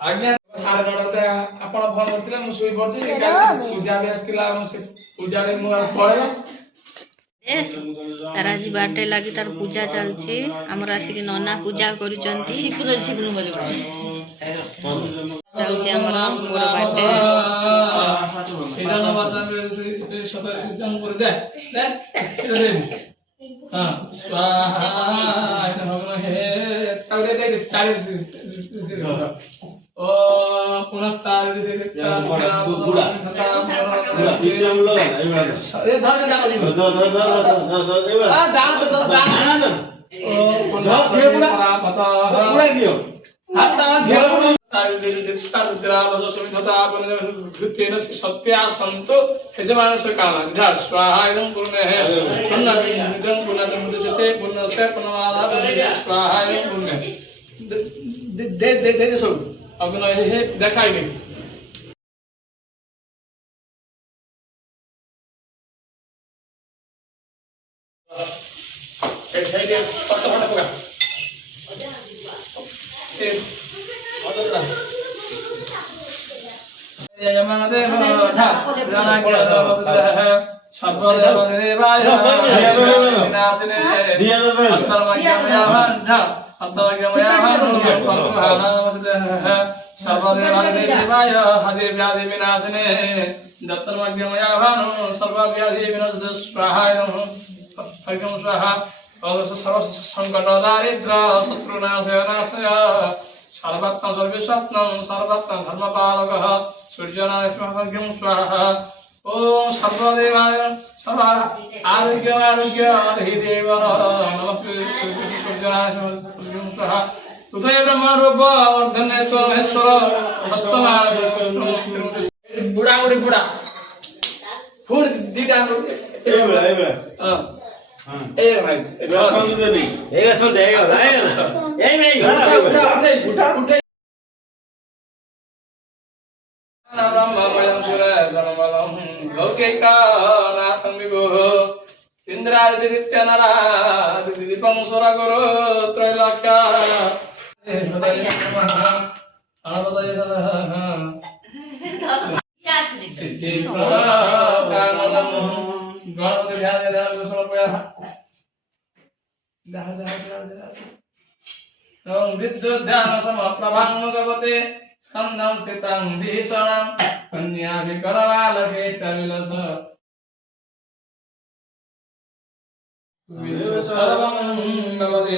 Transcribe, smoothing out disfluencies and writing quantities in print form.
ଆଜ୍ଞା 9:30 ଆପଣ ଫୋନ କରିଥିଲେ ମୁଁ ଶୋଇ ପଡିଛି ପୂଜା ବି ଆସିଥିଲା ପୂଜାରେ ମୁଁ ପଳେଇଲା तार आज बर्थडे लगी तार पूजा चलती आमर आसिक नना पूजा करुचंती चलती आमर मोर सत्यासंतो यजमान से काला स्वाहा इदं कुर्महे पुण्यं पुण्यते पुण्यस्य पुण्यवादा स्वाहा इदं कुर्महे दे सब अग्न हे देखाई नहीं संकट दारिद्र शत्रुनाशय सर्वत्र सर्वेश्वरं सर्वत्र धर्मपालकः सूर्यनारायणं स्वाहा ओम सर्वदेवाय सर्व आरोग्य देव नमस्ते सूर्यनारायणं स्वाहा उदय ब्रह्म रूप वर्धने तो महेश्वर हस्तमान बुढ़ा बुढ़ा फूल दीटा भाई इंद्रादित्य दीपं सुरा गुरु त्रैलोक्य गणपति ध्यान विद्युत ध्यान समप्रभामुगपते स्कंदं स्थितं भीषणं कन्या विकरवालके तविलस सर्वं भवति।